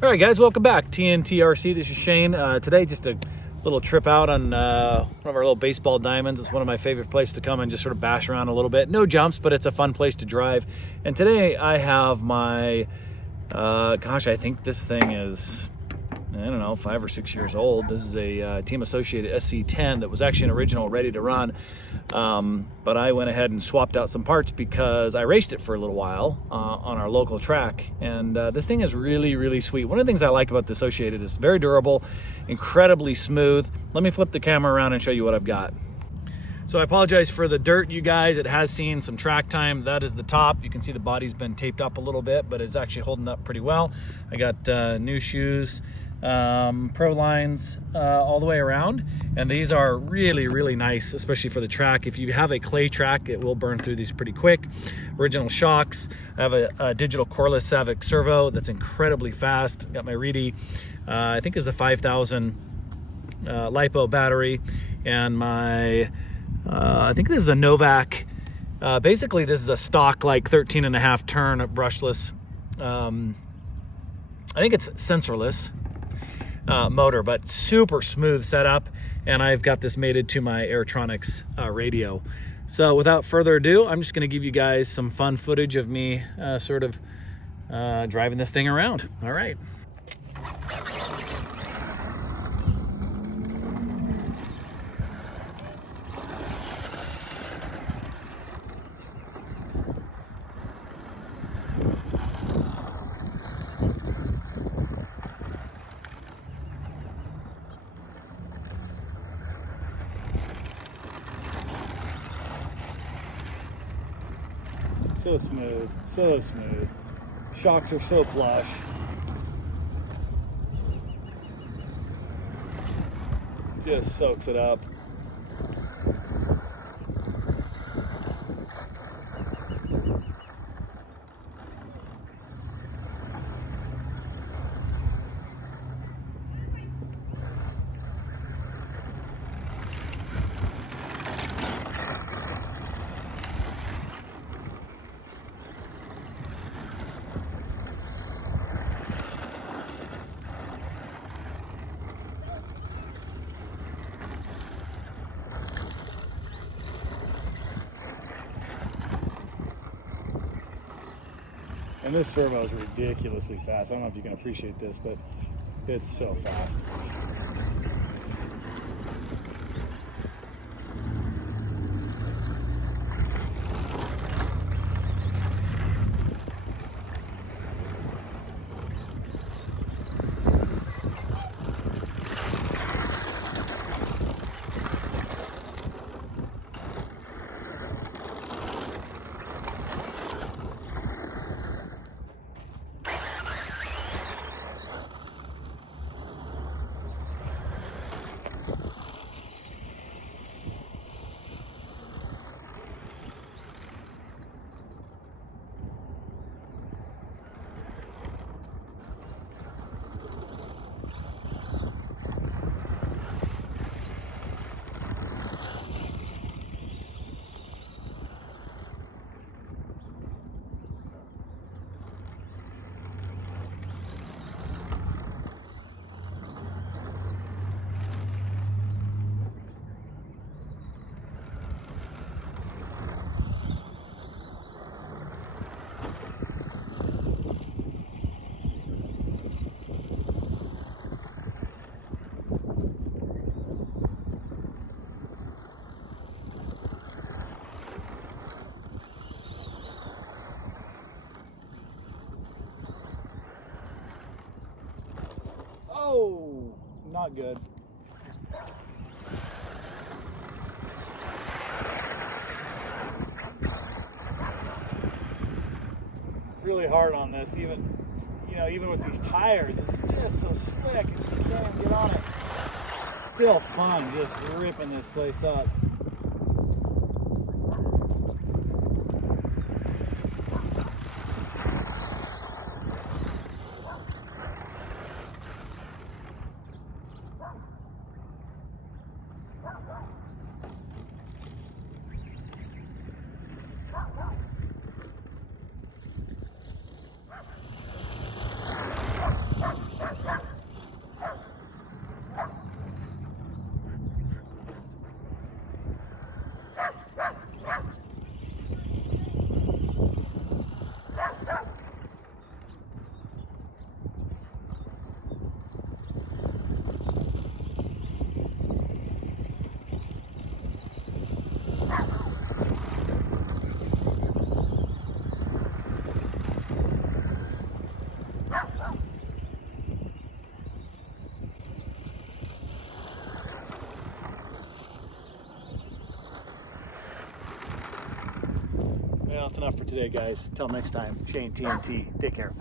All right, guys, welcome back. TNTRC, this is Shane. Today, just a little trip out on one of our little baseball diamonds. It's one of my favorite places to come and just sort of bash around a little bit. No jumps, but it's a fun place to drive. And today I have my, I think this thing is, I don't know, 5 or 6 years old. This is a Team Associated SC10 that was actually an original ready to run. But I went ahead and swapped out some parts because I raced it for a little while on our local track. And this thing is really, really sweet. One of the things I like about the Associated is very durable, incredibly smooth. Let me flip the camera around and show you what I've got. So I apologize for the dirt, you guys. It has seen some track time. That is the top. You can see the body's been taped up a little bit, but it's actually holding up pretty well. I got new shoes, pro lines all the way around, and these are really, really nice, especially for the track. If you have a clay track, it will burn through these pretty quick. Original shocks. I have a digital coreless Savic servo that's incredibly fast. Got my Reedy, I think is a 5000 LiPo battery, and my I think this is a Novak. Basically this is a stock like 13.5 turn brushless, I think it's sensorless motor, but super smooth setup. And I've got this mated to my Airtronics radio. So without further ado, I'm just going to give you guys some fun footage of me sort of driving this thing around. All right. So smooth, so smooth. Shocks are so plush. Just soaks it up. And this servo is ridiculously fast. I don't know if you can appreciate this, but it's so fast. Oh, not good. Really hard on this, even with these tires, it's just so slick. You can't get on it. Still fun, just ripping this place up. enough for today, guys. Until next time, Shane TNT. Take care.